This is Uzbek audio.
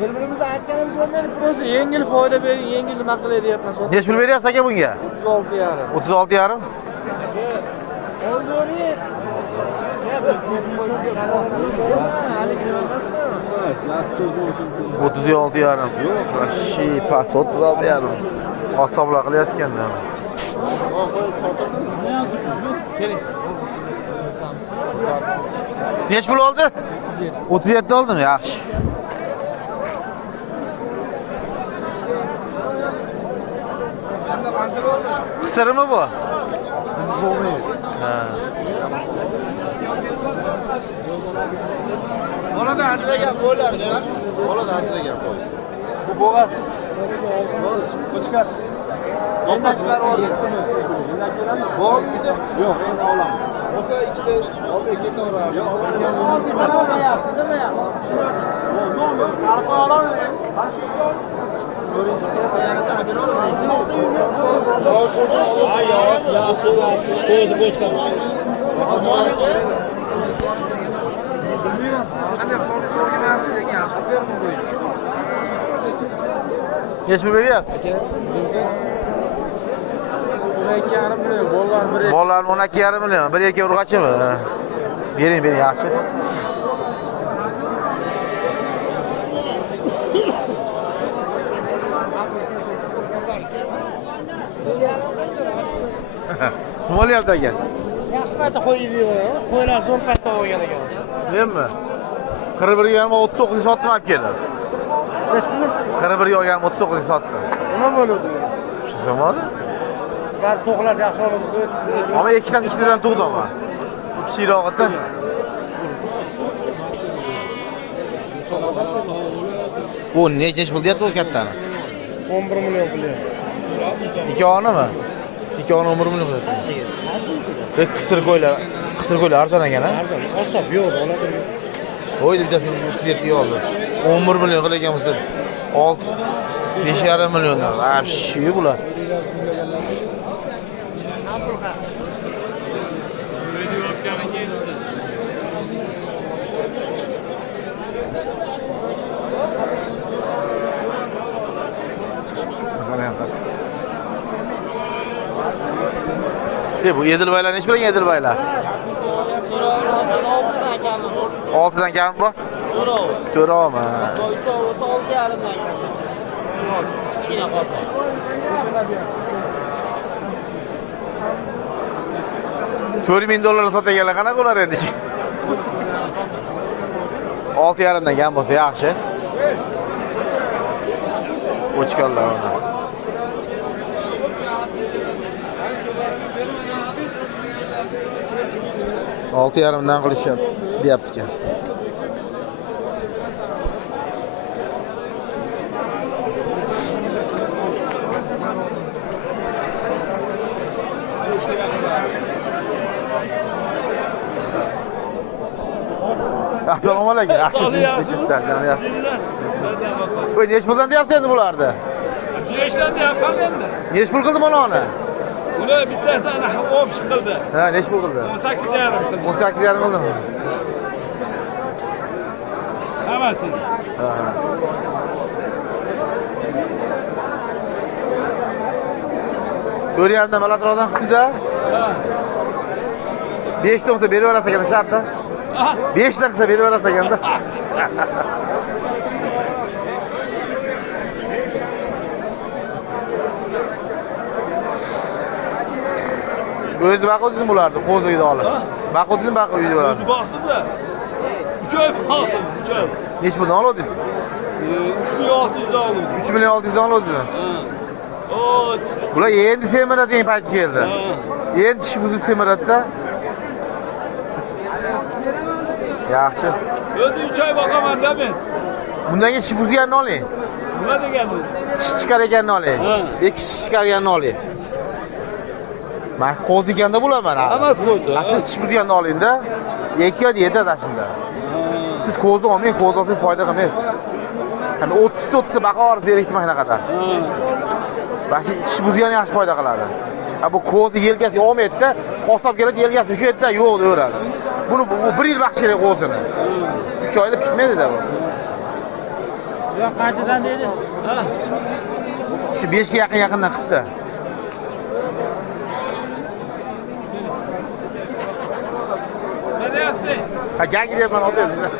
Birbirimizni aytganimiz o'rnini prosi yengil foyda bering, yengil nima qilay deyapman. Necha pul beryapsiz aka bunga? 36,5. 36,5. Otuz altı yarım. Şey pas 36 yarım. Kasablar qilayotganda. Neç pul oldu? 37 oldu mu? Yaxshi. Kısır mı bu? Ha. Ona da acılagan qo'ylar usta. Ona da acılagan qo'y. Bu bo'g'az. Bu chiqar. Bomba chiqarib oldi. Bo'lmaydi. Yo'q, endi olamiz. Bo'lsa ikkita olib ketaveramiz. Yo'q, nima qilyapti? Arqa olamiz. Yarasa beraveramiz. Yaxshi. Ko'zi bo'shqa. Qanday hisobni o'rganayapti lekin yaxshi berdim qo'ying. Neç pul beryapsiz? 12,5 million bolalar bir. Bolalar 12,5 million. Bir erkak urg'achimi? Bering, yaxshi. Nima bo'lyapti aka? Yaxshi paytda qo'yib qo'ylar zo'r paytda olgan ekan. Menmi? 41,5 39 sotdim olib keldim. Necha pul? 41,5 39 sotdim. Nima bo'ladi? Shu zamon? Ba'zi to'qlar yaxshi oladi. Ama ikkitadan tug'dim ama. Kichikroqdan. Bu necha pul deyapti u kattani? 11 million pul. Ikkovini? Ikkovini 11 million pul. Qisir qo'ylar arzon ekan ha? Arzon. Qassob yo'q, oladi. O'ydi bittasi 37 oldi. 11 million qilagan bo'lsa 5,5 milliondan. Vahshiy bular. Bu Edilbaylar necha bilan Edilbaylar? 6dan kam bu? To'rov. Uchovi 6,5dan. Kichkina qolsa. 4,000 dollarga sotganlar qanaqa bo'lar endi? 6,5dan kam bo'lsa yaxshi. O'chganlar ona. 6,5dan qilishyapti deyapti ekan. Assalomu alaykum. Yaxshimisiz? Voy, nech puldan deyapsiz endi bularni? 5dan deyapman endi. Nech pul qildi mana uni? Uni bittasini olib chiqildi. Ha, nech pul qildi? 18,5 qildi. 18,5 qildimi? Hammasini. Ha. Ko'ryapman malatrodan qutida. Ha. 5 ta olsa berib olasiz ekan shartda. 5 ta qilsa berib olasiz ekanda. O'zi baquvdingizmi bularni? Qo'zligida olib. Baquvdingizmi uyda bularni? Baxtımda. 3 oy baxtım, 3 oy. Nech puldan oluvdingiz? 3,600 aldım. 3,600,000 oluvdingiz. O. Bular endi semiradigan payt keldi. Endi tish buzib semiradida. Yaxshi. O'zi 3 oy boqaman da men. Bundan keyin tish buzganini oling. Nima degandi? Tish chiqarganini oling. Ikki tish chiqarganini oling. Men qo'z deganda bo'laman. Hammasi qo'z. Siz tish buzganini oling-da. 2 yo 7 tashingda. Siz qo'zni olmang, qo'z olsangiz foyda qilmaysiz. Qani 30 ta baqa olib berikdi mana qadar. Bashi tish buzgani yaxshi foyda qiladi. Ha bu ko'zi yelkasiga olmaydi-da, qassob keladi yelkasini shu yerda yo'q deyveradi. Buni bu 1 yil vaqt kerak qo'zini. 3 oyda pishmaydi-da bu. Yo'q, qanchadan dedi? Ha. Shu 5 ga yaqindan qilibdi. Ne dersin? Ha, gangireyapman, olyapman.